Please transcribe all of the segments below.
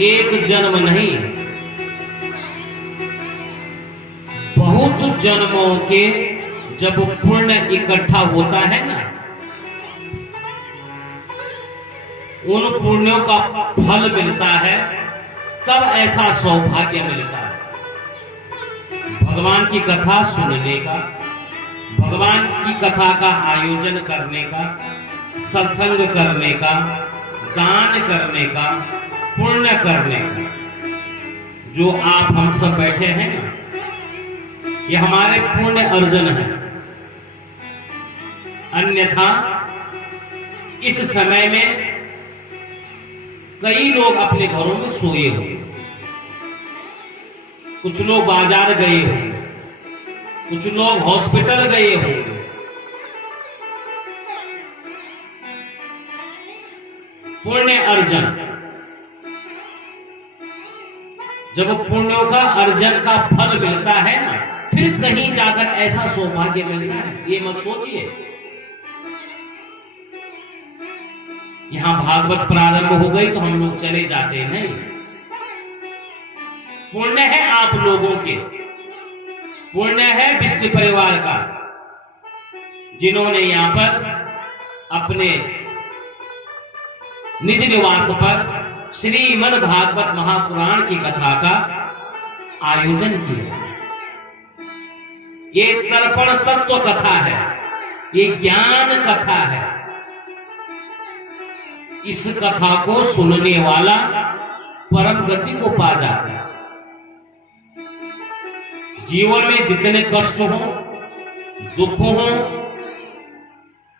एक जन्म नहीं, बहुत जन्मों के जब पुण्य इकट्ठा होता है ना, उन पुण्यों का फल मिलता है, तब ऐसा सौभाग्य मिलता है भगवान की कथा सुनने का, भगवान की कथा का आयोजन करने का, सत्संग करने का, दान करने का, पुण्य करने का। जो आप हम सब बैठे हैं ना, ये हमारे पुण्य अर्जन है। अन्यथा इस समय में कई लोग अपने घरों में सोए होंगे, कुछ लोग बाजार गए होंगे, कुछ लोग हॉस्पिटल गए होंगे। पुण्य अर्जन, जब पुण्यों का अर्जन का फल मिलता है ना, फिर कहीं जाकर ऐसा सौभाग्य मिलता है, ये मत सोचिए। यहां भागवत प्रारंभ हो गई तो हम लोग चले जाते नहीं। पुण्य है आप लोगों के, पुण्य है विष्णु परिवार का, जिन्होंने यहां पर अपने निज निवास पर श्रीमद् भागवत महापुराण की कथा का आयोजन किया। ये तर्पण तत्व कथा है, ये ज्ञान कथा है। इस कथा को सुनने वाला परम गति को पा जाता है। जीवन में जितने कष्ट हो, दुख हो,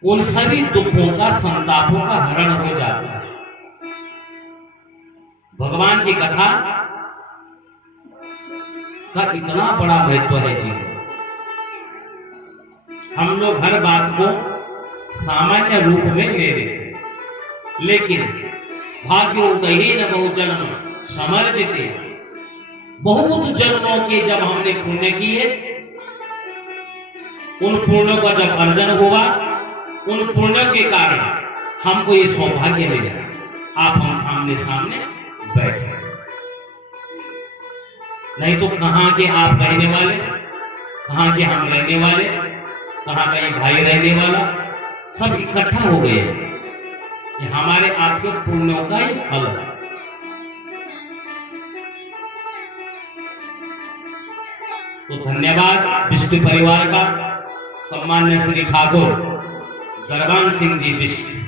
उन सभी दुखों का, संतापों का हरण हो जाता है। भगवान की कथा का इतना बड़ा महत्व है जीवन। हम लोग हर बात को सामान्य रूप में ले लेते हैं, लेकिन भाग्योदयेन बहुजन्म समर्जिते, बहुत जन्मों के जब हमने पुण्य किए, उन पुण्यों का जब अर्जन हुआ, उन पुण्यों के कारण हमको ये सौभाग्य मिला, आप हम आमने सामने बैठे। नहीं तो कहां के आप रहने वाले, कहां के हम रहने वाले, कहां का ये भाई रहने वाला, सब इकट्ठा हो गए। ये हमारे आपके पुण्यों का ही फल है। तो धन्यवाद विष्णु परिवार का, सम्मान्य श्री ठाकुर गरबान सिंह जी विष्णु,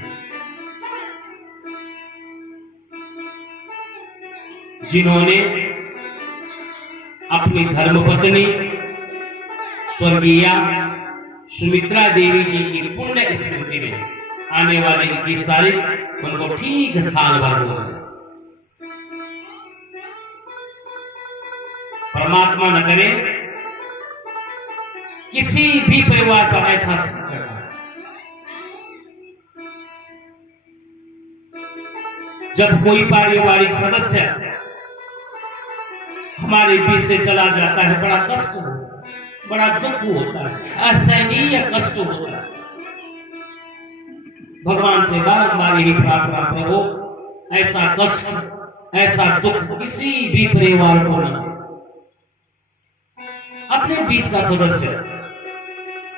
जिन्होंने अपनी धर्मपत्नी स्वर्गीय सुमित्रा देवी जी की पुण्य स्मृति में आने वाले 21 तारीख उनको ठीक साल भर हो जाए। परमात्मा न करे किसी भी परिवार पर ऐसा संकट। जब कोई पारिवारिक सदस्य हमारे बीच से चला जाता है, बड़ा कष्ट होता है, बड़ा दुख होता है, असहनीय कष्ट होता है। भगवान से बारंबार यही प्रार्थना करो, ऐसा कष्ट, ऐसा दुख किसी भी परिवार को न। अपने बीच का सदस्य,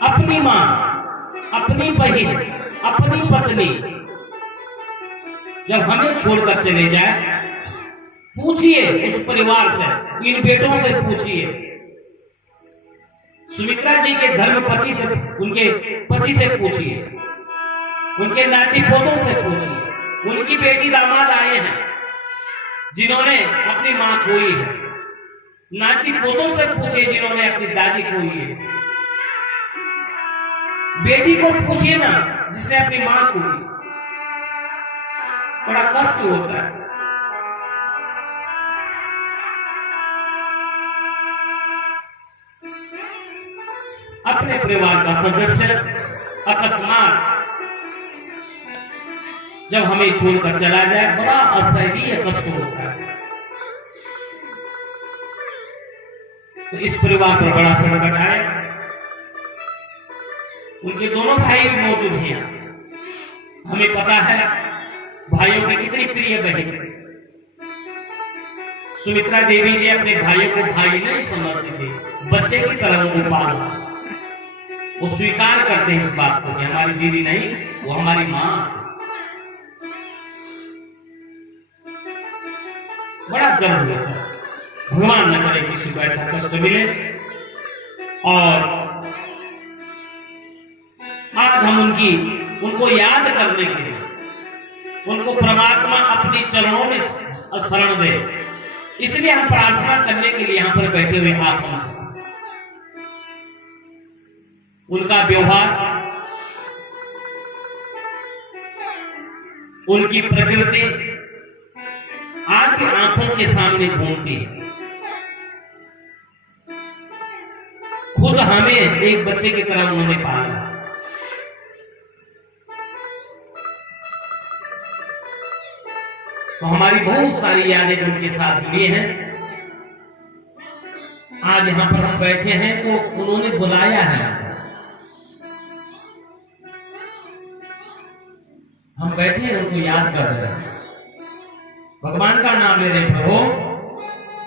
अपनी मां, अपनी बहन, अपनी पत्नी जब हमें छोड़कर चले जाए, पूछिए उस परिवार से, इन बेटों से पूछिए, सुमित्रा जी के धर्मपति से, उनके पति से पूछिए, उनके नाती पोतों से पूछिए, उनकी बेटी दामाद आए हैं जिन्होंने अपनी मां खोई है, नाती पोतों से पूछिए जिन्होंने अपनी दादी खोई है, बेटी को पूछिए ना जिसने अपनी मां खोई। बड़ा कष्ट होता है। अपने परिवार का सदस्य अकस्मात जब हमें छोड़कर चला जाए, बड़ा असहनीय कष्ट होता है। तो इस परिवार पर बड़ा संकट आए। उनके दोनों भाई भी मौजूद हैं। हमें पता है भाइयों की कितनी प्रिय बहन, सुमित्रा देवी जी अपने भाइयों को भाई नहीं समझते थे, बच्चे की तरह उनको पाला। वो स्वीकार करते हैं इस बात को कि हमारी दीदी नहीं, वो हमारी मां थी। बड़ा गर्व होता है। भगवान न करे किसी को ऐसा कष्ट मिले। और आज हम उनको याद करने के लिए, उनको परमात्मा अपनी चरणों में शरण दे, इसलिए हम प्रार्थना करने के लिए यहां पर बैठे हुए आप हम सब। उनका व्यवहार, उनकी प्रकृति आज की आंखों के सामने घूमती है। खुद हमें एक बच्चे की तरह उन्होंने पाला। तो हमारी बहुत सारी यादें उनके साथ जुड़ी हैं। आज यहां पर हम बैठे हैं तो उन्होंने बुलाया है, हम बैठे हैं उनको याद कर रहे हैं, भगवान का नाम ले रहे हो,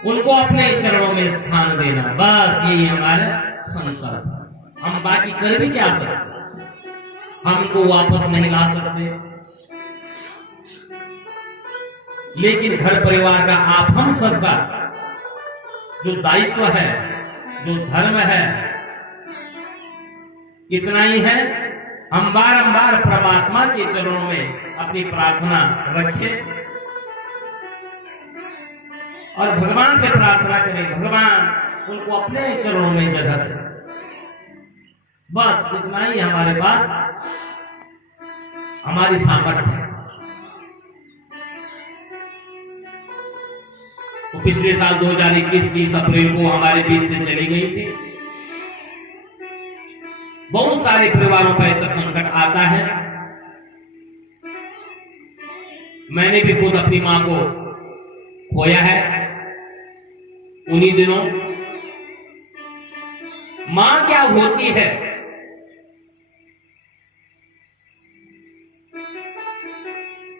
उनको अपने चरणों में स्थान देना, बस यही हमारा संकल्प। हम बाकी कर भी क्या सकते, हम उनको वापस नहीं ला सकते, लेकिन घर परिवार का आप हम सबका जो दायित्व है, जो धर्म है, इतना ही है। हम बारंबार परमात्मा के चरणों में अपनी प्रार्थना रखें और भगवान से प्रार्थना करें, भगवान उनको अपने चरणों में जगह दे। बस इतना ही हमारे पास हमारी सामर्थ्य है। तो पिछले साल 2021 30 अप्रैल को हमारे बीच से चली गई थी। बहुत सारे परिवारों पर ऐसा संकट आता है। मैंने भी खुद अपनी मां को खोया है उन्हीं दिनों। मां क्या होती है,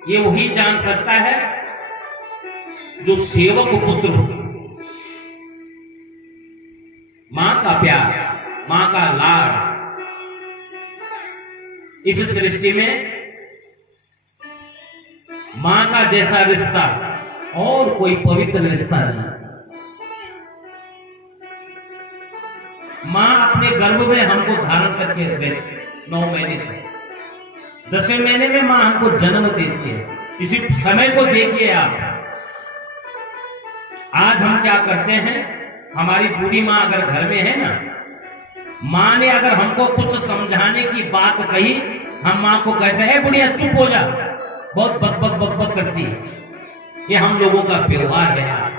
ये वही जान सकता है जो सेवक पुत्र हो। मां का प्यार, मां का लाड़, इस सृष्टि में मां का जैसा रिश्ता और कोई पवित्र रिश्ता नहीं। मां अपने गर्भ में हमको धारण करके रखे 9 महीने तक। 10वें महीने में मां हमको जन्म देती है। इसी समय को देखिए आप। आज हम क्या करते हैं, हमारी बूढ़ी मां अगर घर में है ना, मां ने अगर हमको कुछ समझाने की बात कही, हम मां को कहते हैं बुढ़िया चुप हो जा, बहुत बक बक बक बक करती है। ये हम लोगों का व्यवहार है। आज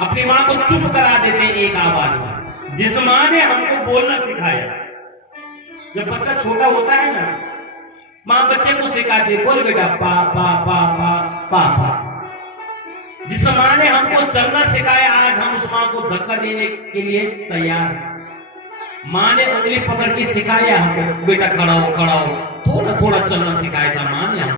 अपनी मां को चुप करा देते हैं एक आवाज में। जिस मां ने हमको बोलना सिखाया, जब बच्चा छोटा होता है ना, मां बच्चे को सिखाती है, बोल बेटा पा पा पा पा पा पा। जिस मां ने हमको चलना सिखाया, आज हम उस मां को धक्का देने के लिए तैयार हैं। मां ने उंगली पकड़ के सिखाया हमको, बेटा खड़ा हो, थोड़ा थोड़ा चलना सिखाया था मां ने।